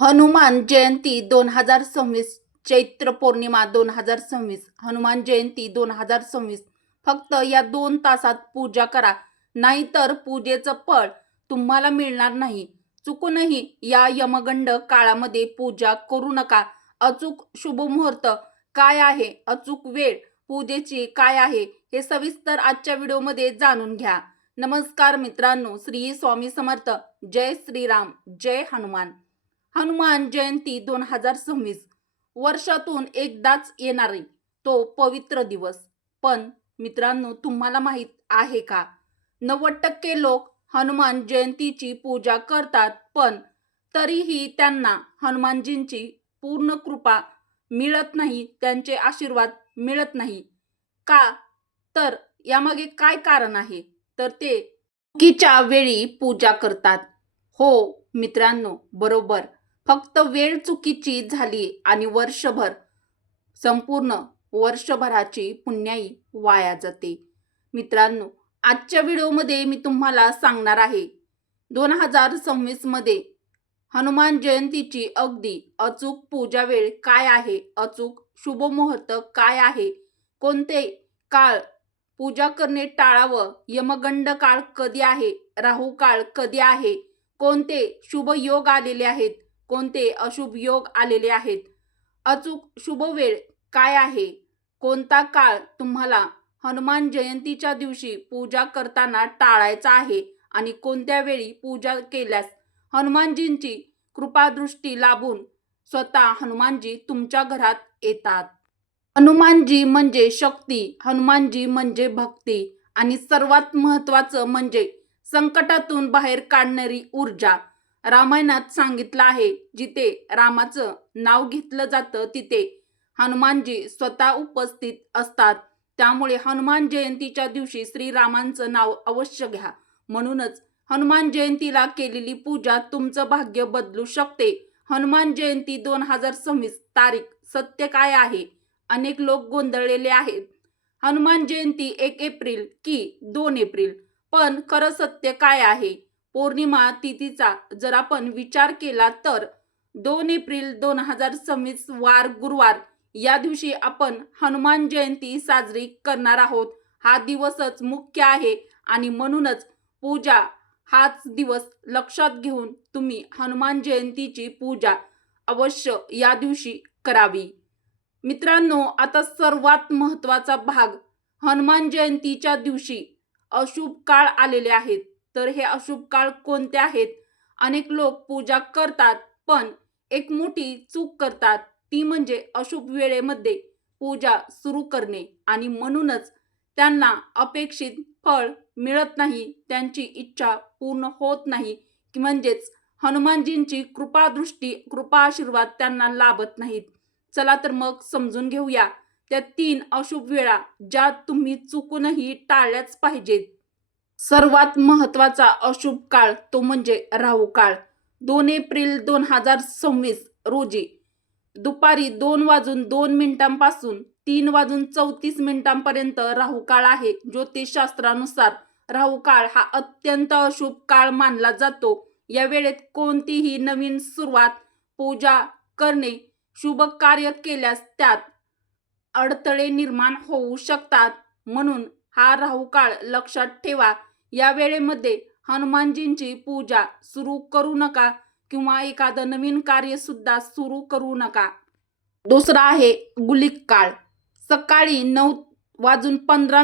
हनुमान जयंती 2026 चैत्र पौर्णिमा 2026 हनुमान जयंती 2026 फक्त या 2 तासात पूजा करा, नाहीतर पूजेचं फळ तुम्हाला मिळणार नाही. चुकूनही या यमगंड काळामध्ये पूजा करू नका. अचूक शुभमुहूर्त काय आहे, अचूक वेळ पूजेची काय आहे, हे सविस्तर आजच्या व्हिडिओमध्ये जाणून घ्या. नमस्कार मित्रांनो, श्री स्वामी समर्थ. जय श्रीराम, जय हनुमान. हनुमान जयंती 2026 वर्षातून एकदाच येणारी तो पवित्र दिवस. पण मित्रांनो, तुम्हाला माहित आहे का, 90% लोक हनुमान जयंतीची पूजा करतात, पण तरीही त्यांना हनुमानजींची पूर्ण कृपा मिळत नाही, त्यांचे आशीर्वाद मिळत नाही का? तर यामागे काय कारण आहे? तर ते चुकीच्या वेळी पूजा करतात. हो मित्रांनो, बरोबर. फक्त वेळ चुकीची झाली आणि संपूर्ण वर्षभराची पुण्याई वाया जाते. मित्रांनो, आजच्या व्हिडिओमध्ये मी तुम्हाला सांगणार आहे 2026 मध्ये हनुमान जयंतीची अगदी अचूक पूजा वेळ काय आहे, अचूक शुभमुहूर्त काय आहे, कोणते काळ पूजा करणे टाळावं, यमगंड काळ कधी आहे, राहू काळ कधी आहे, कोणते शुभ योग आलेले आहेत, कोणते अशुभ योग आलेले आहेत, अचूक शुभ वेळ काय आहे, कोणता काळ तुम्हाला हनुमान जयंतीच्या दिवशी पूजा करताना टाळायचा आहे आणि कोणत्या वेळी पूजा केल्यास हनुमानजींची कृपादृष्टी लाभून स्वतः हनुमानजी तुमच्या घरात येतात. हनुमानजी म्हणजे शक्ती, हनुमानजी म्हणजे भक्ती आणि सर्वात महत्त्वाचं म्हणजे संकटातून बाहेर काढणारी ऊर्जा. रामायणात सांगितलं आहे, जिथे रामाचं नाव घेतलं जातं तिथे हनुमानजी स्वतः उपस्थित असतात. त्यामुळे हनुमान जयंतीच्या दिवशी श्रीरामांचं नाव अवश्य घ्या. म्हणूनच हनुमान जयंतीला केलेली पूजा तुमचं भाग्य बदलू शकते. हनुमान जयंती 2026 तारीख सत्य काय आहे? अनेक लोक गोंधळलेले आहेत. हनुमान जयंती 1 एप्रिल की 2 एप्रिल? पण खरं सत्य काय आहे? पौर्णिमा तिथीचा जर आपण विचार केला तर 2 एप्रिल 2026 वार गुरुवार या दिवशी आपण हनुमान जयंती साजरी करणार आहोत. हा दिवसच मुख्य आहे आणि म्हणूनच पूजा हाच दिवस लक्षात घेऊन तुम्ही हनुमान जयंतीची पूजा अवश्य या दिवशी करावी. मित्रांनो, आता सर्वात महत्त्वाचा भाग, हनुमान जयंतीच्या दिवशी अशुभ काळ आलेले आहेत. तर हे अशुभ काळ कोणते आहेत? अनेक लोक पूजा करतात, पण एक मोठी चूक करतात, ती म्हणजे अशुभ वेळेमध्ये पूजा सुरू करणे आणि म्हणूनच त्यांना अपेक्षित फळ मिळत नाही, त्यांची इच्छा पूर्ण होत नाही, म्हणजेच हनुमानजींची कृपा आशीर्वाद त्यांना लाभत नाहीत. चला तर मग समजून घेऊया त्या 3 अशुभ वेळा, ज्या तुम्ही चुकूनही टाळल्याच पाहिजेत. सर्वात महत्त्वाचा अशुभ काळ तो म्हणजे राहू काळ. 2 एप्रिल 2026 रोजी दुपारी 2:02 3 वाजून 34 मिनिटांपर्यंत राहू काळ आहे. ज्योतिषशास्त्रानुसार राहू काळ हा अत्यंत अशुभ काळ मानला जातो. या वेळेत कोणतीही नवीन सुरुवात, पूजा करणे, शुभ कार्य केल्यास त्यात अडथळे निर्माण होऊ शकतात. म्हणून हा राहू काळ लक्षात ठेवा. या वेळेमध्ये हनुमानजींची पूजा सुरू करू नका किंवा एखादं नवीन कार्य सुद्धा सुरू करू नका. दुसरा आहे गुलिक काळ. सकाळी 9:15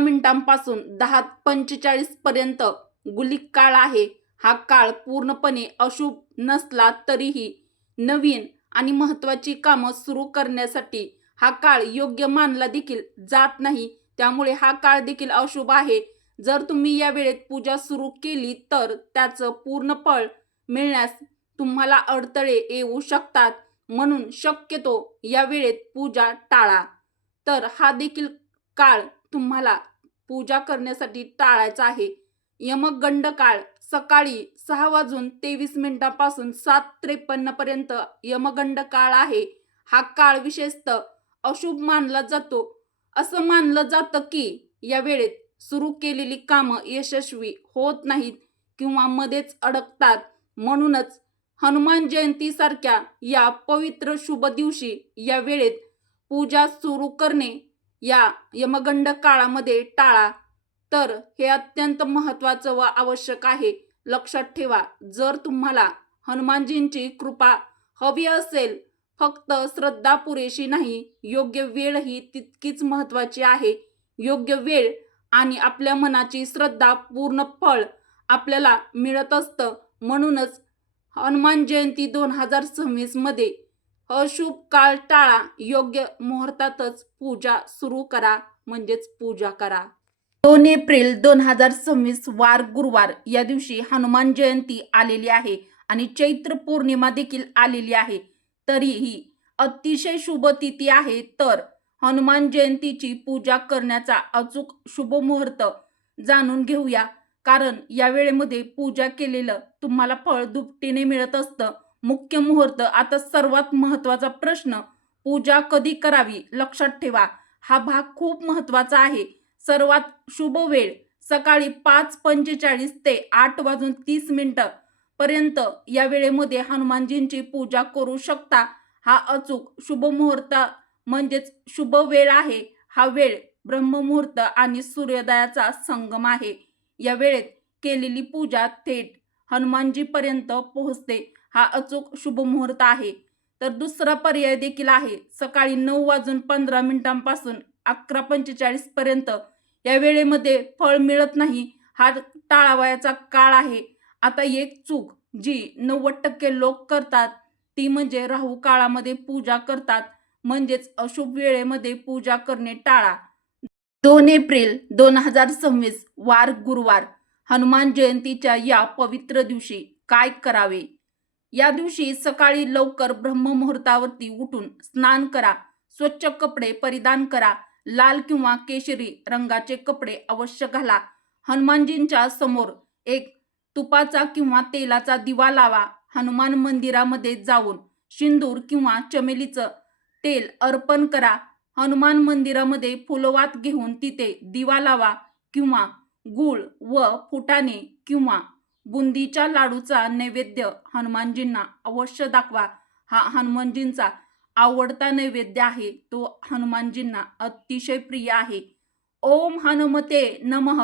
10:45 पर्यंत गुलिक काळ आहे. हा काळ पूर्णपणे अशुभ नसला तरीही नवीन आणि महत्त्वाची कामं सुरू करण्यासाठी हा काळ योग्य मानला देखील जात नाही. त्यामुळे हा काळ देखील अशुभ आहे. जर तुम्ही या वेळेत पूजा सुरू केली तर त्याचं पूर्ण फळ मिळण्यास तुम्हाला अडथळे येऊ शकतात. म्हणून शक्यतो या वेळेत पूजा टाळा. तर हा देखील काळ तुम्हाला पूजा करण्यासाठी टाळायचा आहे. यमगंड काळ सकाळी 6:23 7:53 पर्यंत यमगंड काळ आहे. हा काळ विशेषतः अशुभ मानला जातो. असं मानलं जातं की या वेळेत सुरू केलेली कामं यशस्वी होत नाहीत किंवा मध्येच अडकतात. म्हणूनच हनुमान जयंतीसारख्या या पवित्र शुभ दिवशी या वेळेत पूजा सुरू करणे या यमगंड काळामध्ये टाळा. तर हे अत्यंत महत्त्वाचं व आवश्यक आहे. लक्षात ठेवा, जर तुम्हाला हनुमानजींची कृपा हवी असेल, फक्त श्रद्धा पुरेशी नाही, योग्य वेळ ही तितकीच महत्त्वाची आहे. योग्य वेळ आणि आपल्या मनाची श्रद्धा पूर्ण फळ आपल्याला मिळत असतं. म्हणूनच हनुमान जयंती 2026 मध्ये अशुभ काळ टाळा, योग्य मुहूर्तातच पूजा सुरू करा, म्हणजेच पूजा करा. 2 एप्रिल 2026 वार गुरुवार या दिवशी हनुमान जयंती आलेली आहे आणि चैत्र पौर्णिमा देखील आलेली आहे. तरीही अतिशय शुभ तिथी आहे. तर हनुमान जयंतीची पूजा करण्याचा अचूक शुभ मुहूर्त जाणून घेऊया. कारण या वेळेमध्ये पूजा केलेलं तुम्हाला फळ दुपटीने मिळत असतं. मुख्य मुहूर्त. आता सर्वात महत्त्वाचा प्रश्न, पूजा कधी करावी? लक्षात ठेवा, हा भाग खूप महत्त्वाचा आहे. सर्वात शुभ वेळ सकाळी 5:45 ते 8:30 पर्यंत या वेळेमध्ये हनुमानजींची पूजा करू शकता. हा अचूक शुभ मुहूर्त म्हणजेच शुभ वेळ आहे. हा वेळ ब्रह्ममुहूर्त आणि सूर्योदयाचा संगम आहे. या वेळेत केलेली पूजा थेट हनुमानजीपर्यंत पोहोचते. हा अचूक शुभ मुहूर्त आहे. तर दुसरा पर्याय देखील आहे. सकाळी 9:15 पासून 11:45 पर्यंत या वेळेमध्ये फळ मिळत नाही. हा टाळावयाचा काळ आहे. आता एक चूक जी 90% लोक करतात ती म्हणजे राहू काळामध्ये पूजा करतात, म्हणजेच अशुभ वेळेमध्ये पूजा करणे टाळा. 2 एप्रिल 2026 वार गुरुवार हनुमान जयंतीच्या या पवित्र दिवशी काय करावे? या दिवशी सकाळी लवकर ब्रह्ममुहूर्तावरती उठून स्नान करा, स्वच्छ कपडे परिधान करा, लाल किंवा केशरी रंगाचे कपडे अवश्य घाला. हनुमानजींच्या समोर एक तुपाचा किंवा तेलाचा दिवा लावा. हनुमान मंदिरामध्ये जाऊन सिंदूर किंवा चमेलीचं तेल अर्पण करा. हनुमान मंदिरामध्ये फुलवात घेऊन तिथे दिवा लावा किंवा गूळ व फुटाणे किंवा बुंदीच्या लाडूचा नैवेद्य हनुमानजींना अवश्य दाखवा. हा हनुमानजींचा आवडता नैवेद्य आहे. तो हनुमानजींना अतिशय प्रिय आहे. ओम हनुमते नमः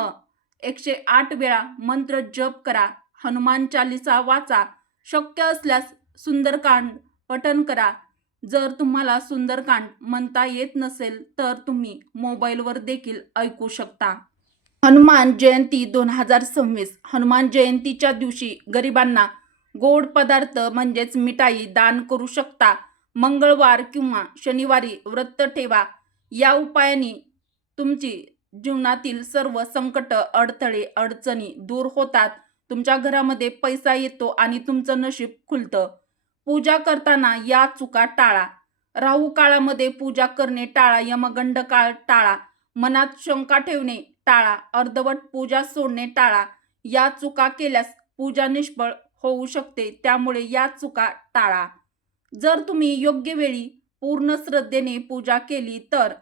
108 वेळा मंत्र जप करा. हनुमान चालीसा वाचा. शक्य असल्यास सुंदरकांड पठण करा. जर तुम्हाला सुंदरकांड म्हणता येत नसेल तर तुम्ही मोबाईलवर देखील ऐकू शकता. हनुमान जयंती 2026 हनुमान जयंतीच्या दिवशी गरिबांना गोड पदार्थ म्हणजेच मिठाई दान करू शकता. मंगळवार किंवा शनिवारी व्रत ठेवा. या उपायाने तुमची जीवनातील सर्व संकट, अडथळे, अडचणी दूर होतात. तुमच्या घरामध्ये पैसा येतो आणि तुमचं नशीब खुलतं. पूजा करताना या चुका टाळा. राहू काळामध्ये पूजा करणे टाळा. यमगंड काळ टाळा. मनात शंका ठेवणे टाळा. अर्धवट पूजा सोडणे टाळा. या चुका केल्यास पूजा निष्फळ होऊ शकते. त्यामुळे या चुका टाळा. जर तुम्ही योग्य वेळी पूर्ण श्रद्धेने पूजा केली तर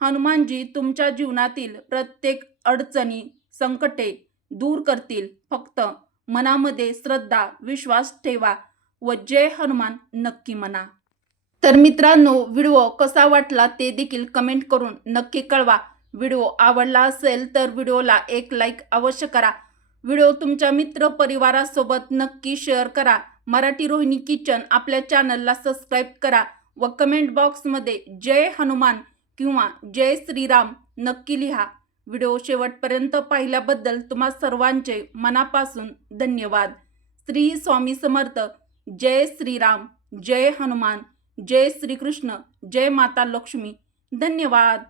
हनुमानजी तुमच्या जीवनातील प्रत्येक अडचणी, संकटे दूर करतील. फक्त मनामध्ये श्रद्धा, विश्वास ठेवा व जय हनुमान नक्की म्हणा. तर मित्रांनो, व्हिडिओ कसा वाटला ते देखील कमेंट करून नक्की कळवा. व्हिडिओ आवडला असेल तर व्हिडिओला एक लाईक अवश्य करा. व्हिडिओ तुमच्या मित्र परिवारासोबत नक्की शेअर करा. मराठी रोहिणी किचन आपल्या चॅनलला सबस्क्राईब करा व कमेंट बॉक्समध्ये जय हनुमान किंवा जय श्रीराम नक्की लिहा. व्हिडिओ शेवटपर्यंत पाहिल्याबद्दल तुम्हा सर्वांचे मनापासून धन्यवाद. श्री स्वामी समर्थ. जय श्रीराम, जय हनुमान, जय श्रीकृष्ण, जय माता लक्ष्मी. धन्यवाद.